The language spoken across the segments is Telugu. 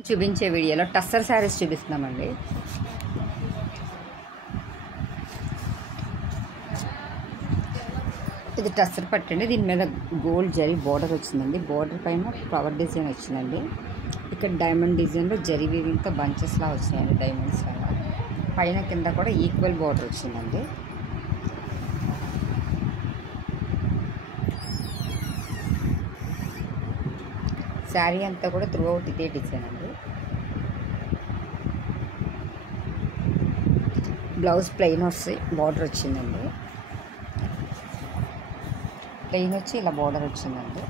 చూపించే వీడియోలో టస్సర్ శారీస్ చూపిస్తున్నామండి. ఇది టస్సర్ పట్టండి. దీని మీద గోల్డ్ జరీ బోర్డర్ వచ్చిందండి. బోర్డర్ పైన ఫ్లవర్ డిజైన్ వచ్చిందండి. ఇక్కడ డైమండ్ డిజైన్లో జరీ వీవింగ్తో బంచెస్లా వచ్చినాయండి. డైమండ్స్ లాగా పైన కింద కూడా ఈక్వల్ బోర్డర్ వచ్చిందండి. శారీ అంతా కూడా త్రూ అవుట్ ఇదే డిజైన్ అండి. బ్లౌజ్ ప్లెయిన్ వస్తే బార్డర్ వచ్చిందండి. ప్లెయిన్ వచ్చి ఇలా బార్డర్ వచ్చిందండి.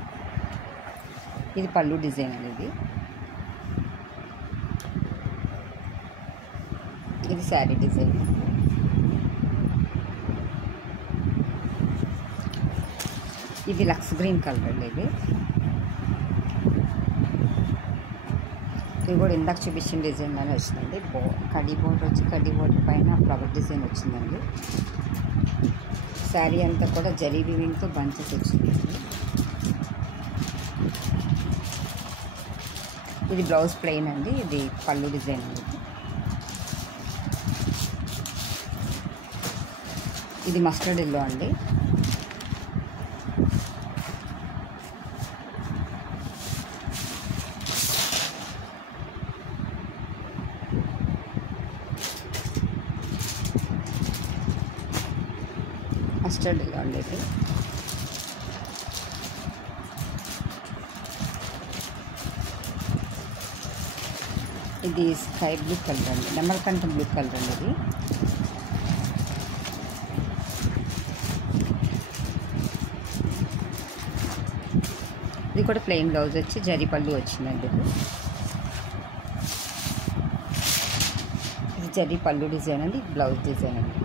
ఇది పళ్ళు డిజైన్ అండి. ఇది శారీ డిజైన్. ఇది లక్స్ గ్రీన్ కలర్ అండి. ఇది కూడా ఇందాక చూపించిన డిజైన్ లానే వచ్చిందండి. కడ్డీ బోర్డర్ వచ్చి కడ్డీ బోర్డర్ పైన ఫ్లవర్ డిజైన్ వచ్చిందండి. శారీ అంతా కూడా జరీ వీవింగ్తో బంచెస్ వచ్చిందండి. ఇది బ్లౌజ్ ప్లెయిన్ అండి. ఇది పళ్ళు డిజైన్ అండి. ఇది మస్టర్డ్ ఎల్లో అండి. మస్టర్డ్ ఎల్లో అండి. ఇది స్కై బ్లూ కలర్ అండి. నెమలికంఠ బ్లూ కలర్ అండి. ఇది కూడా ప్లెయిన్ బ్లౌజ్ వచ్చి జరీ పళ్ళు వచ్చిందండి. ఇది జరీ పళ్ళు డిజైన్ అండి. బ్లౌజ్ డిజైన్ అండి.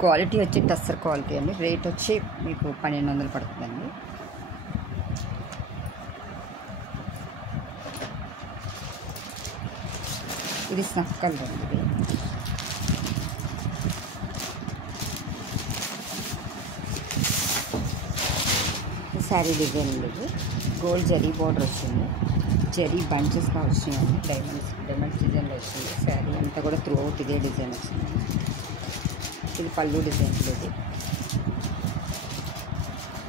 క్వాలిటీ వచ్చి టస్సర్ క్వాలిటీ అండి. రేట్ వచ్చి మీకు 1200 పడుతుందండి. ఇది స్నఫ్ కలర్ అండి. శారీ డిజైన్ అండి. గోల్డ్ జరీ బోర్డర్ వచ్చింది. జరీ బంచెస్గా వచ్చినాయండి. డైమండ్స్ డిజైన్లో వచ్చింది. శారీ అంతా కూడా త్రూ అవుట్ ఇదే డిజైన్ వచ్చింది. ఇది పళ్ళు డిజైన్ అండి.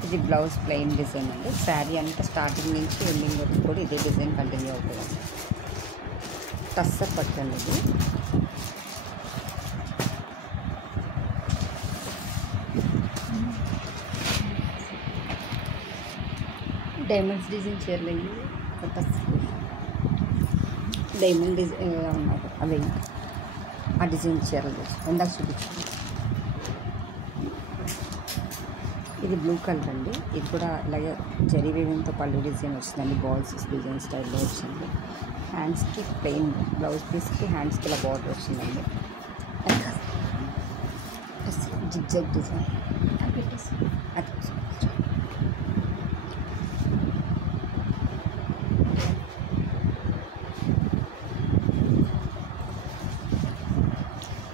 ఇది బ్లౌజ్ ప్లెయిన్ డిజైన్ అండి. శారీ అంతా స్టార్టింగ్ నుంచి ఎండింగ్ వరకు కూడా ఇదే డిజైన్ కంటిన్యూ అవుతుంది. టస్సర్ పట్టండి. ఇది డైమండ్స్ డిజైన్ చీరలు డైమండ్ డిజైన్ ఉన్నారు. అవి ఆ డిజైన్ చీరలు ఇందాక చూపించాను. ఇది బ్లూ కలర్ అండి. ఇది కూడా అలాగే జరీ వీవింగ్తో పళ్ళు డిజైన్ వచ్చిందండి. బాల్స్ డిజైన్ స్టైల్లో వచ్చింది. హ్యాండ్స్కి ప్లెయిన్ బ్లౌజ్ పీస్కి హ్యాండ్స్కి ఇలా బార్డర్ వచ్చిందండి. Zigzag design.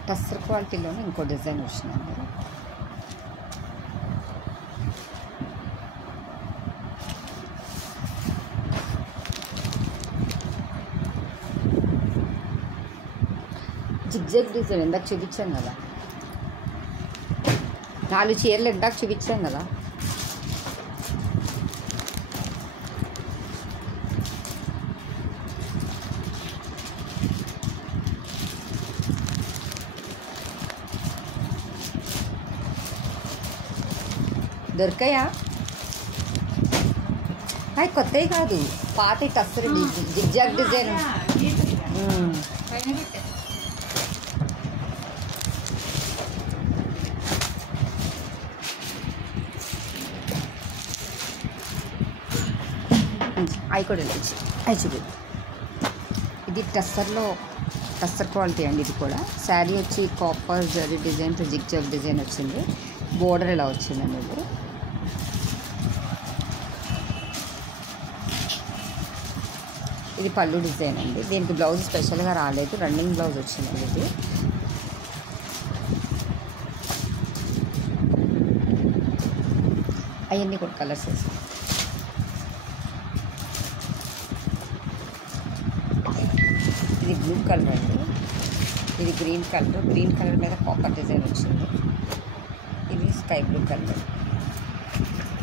టస్సర్ క్వాలిటీలోనే ఇంకో డిజైన్ వచ్చిందండి. జిగ్జాగ్ డిజైన్ ఇందాక చూపించాను కదా. 4 చీరలు ఇందాక చూపించాను కదా. దొరికాయా? అవి కొత్తవి కాదు, పాత టస్సర్ జిగ్జాగ్ డిజైన్. అవి కూడా లేచి అవి చూపి. ఇది టస్సర్ క్వాలిటీ అండి. ఇది కూడా శారీ వచ్చి కాపర్ జరీ డిజైన్తో జిగ్జాగ్ డిజైన్ వచ్చింది. బోర్డర్ ఇలా వచ్చిందండి. ఇది పళ్ళు డిజైన్ అండి. దీనికి బ్లౌజ్ స్పెషల్గా రాలేదు, రన్నింగ్ బ్లౌజ్ వచ్చిందండి. ఇది అవన్నీ కూడా కలర్స్ వేసాం. ఇది బ్లూ కలర్ అండి, ఇది గ్రీన్ కలర్ మీద కాపర్ డిజైన్ వచ్చింది, ఇది స్కై బ్లూ కలర్.